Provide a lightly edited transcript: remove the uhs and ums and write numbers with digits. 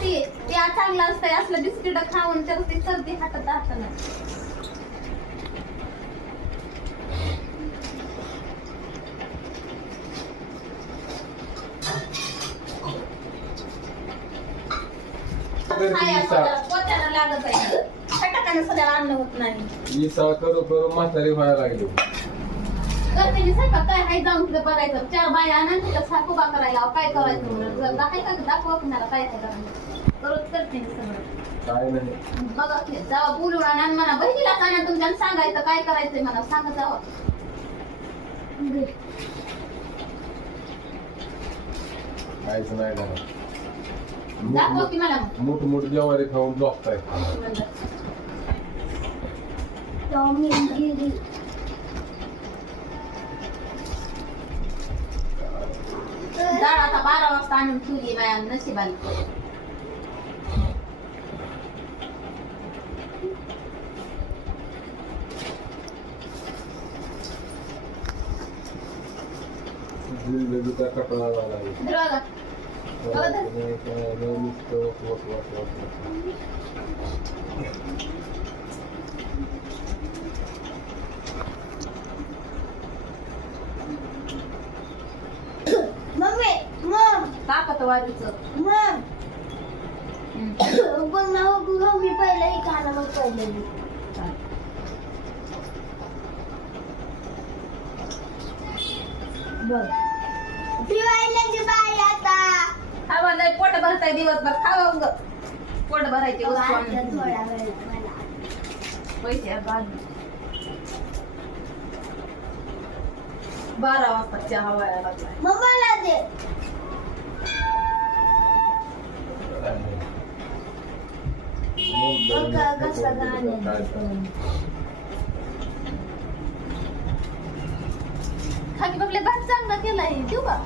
खाते ते चांगलं असतंय असलं बिस्किट खाऊन तर ते सर्दी हातात हाताला पोत्याला लागत आहे फटाकाने सध्या अन्न होत नाही करू करू म्हातारी व्हायला लागली करते स्वयंपाक काय आहे जाऊन तिथं बघायचं 4 बाया आणून तिथं साप उभा करायला काय करायचं म्हणून जर दाखवायचं दाखवा कुणाला काय करायचं करत करते मी सगळं काय नाही बघा की जावा बोलून आणि म्हणा बहिणीला सांगा तुमच्या सांगायचं काय करायचंय मला सांगा जावा काहीच नाही झालं दाखवा की मला मोठ मोठ ज्वारी खाऊन झोपताय डाळ आता 12 वाजता आणून ठेवली माझ्या नशिबाने जिल्ह्याचा कपडा झाला बघा मम्मी मम ताकदवारीचं मम बघ ना हो मी पहिलं एक खाणं मग पहिलं बघ दिवाळीची बाई आता खावा लय पोट भरताय दिवसभर खावा ग पोट भरायचे वस्तू आणून. थोडा वेळ मला पैसे बाद 12 वाजता चहा व्हायला लागलाय मम्माला दे कसं गाणं खाली बघले भात चांगला केलाय देऊ का